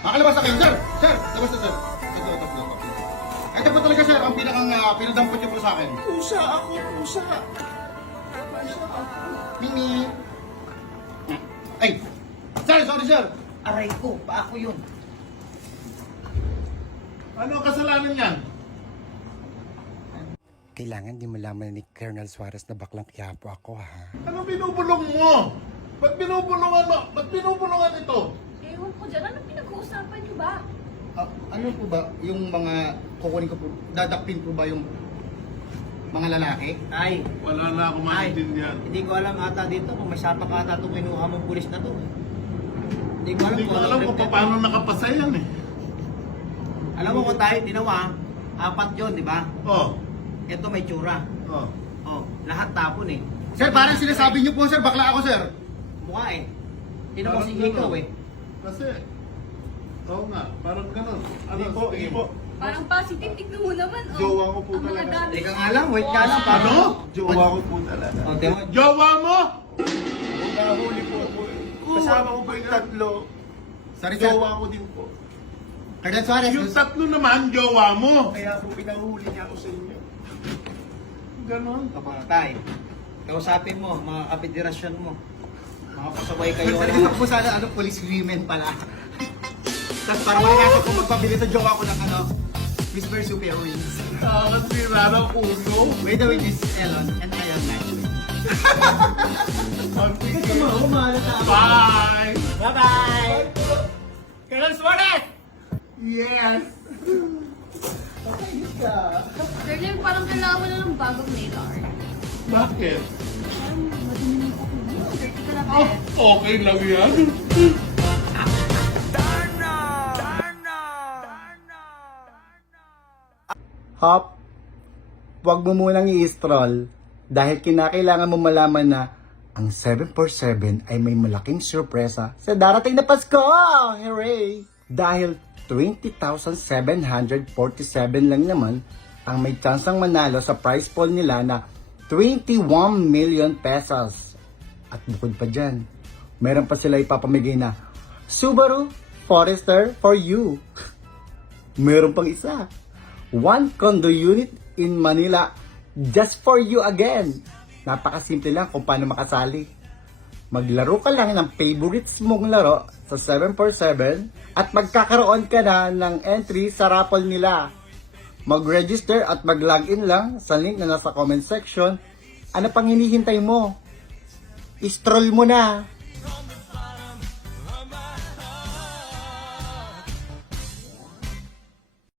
Makalabas na kayo, sir! Sir! Labas na, sir! Ito. Ito po talaga, sir, ang pinadampot niyo po sa akin. Pusa ako, pusa. Pusa ako. Mimi! Ay! Sir, sorry, sir! Aray ko, pa ako yun. Ano ang kasalanan niyan? Kailangan di malaman ni Colonel Suarez na baklang Quiapo ako, ha? Ano binubulong mo? Ba't binubulungan mo? Ba't binubulungan ito? Ewan ko dyan, ano pinag-uusapan niyo ba? Ano po ba yung mga kukunin ko po, dadakpin po ba yung mga lalaki? Ay, Wala na akong maintindihan. hindi ko alam ata dito kung may sapak ata itong kinuha mong pulis na to. Hindi ko alam Hindi ko alam kung trip paano nakapasa yan eh. Alam mo kung tayo ginawa, 4 yun, di ba? Oh, Ito may tsura. oh. Oh, lahat tapon eh. Sir, parang sinasabi niyo po, sir, bakla ako, sir. Mukha eh. Tingnan mo Parang si ikaw ganun. eh. Kasi, oo nga, parang ganun. Ano, Hindi po, sige po. Parang positive, tignan mo naman. Oh. Jowa ko po Ang mga talaga. gamit Teka mo. nga lang, wait nga lang. Ano? Jowa ko po talaga. Oh, tingnan mo. Jowa mo? Nahuli po ako. Kasama ko po yung tatlo. Sorry, sir. Jowa ko din po. Colonel Suarez, Yung tatlo naman, jowa mo. Kaya po pinahuli niya ako sa inyo. Ganon. Kapatay. Kausapin mo, mga kapederasyon mo. Mga pasaway kayo. Talaga po sana, police women pala. Tapos parang malalakas ko magpabili sa jowa ko ng Whisper Super Wings. Takot si Rara ulo. With the way, this is Elon, and I am Max. Bye! Bye-bye! Colonel Suarez! Yes! Colonel, parang kailangan mo na ng bagong nail art. Bakit? Parang madumi yung ako mo. Dirty ka na ba? Oh, okay lang yan. Hop, wag mo munang i-stroll dahil kinakailangan mo malaman na ang 747 ay may malaking sorpresa sa darating na Pasko! Hooray! Dahil 20,747 lang naman ang may tsansang manalo sa prize pool nila na 21 million pesos. At bukod pa dyan, meron pa sila ipapamigay na Subaru Forester for you. Meron pang isa. 1 condo unit in Manila just for you again. Napakasimple lang kung paano makasali. Maglaro ka lang ng favorites mong laro sa 747 at magkakaroon ka na ng entry sa raffle nila. Mag-register at mag-login lang sa link na nasa comment section. Ano pang hinihintay mo? I-stroll mo na!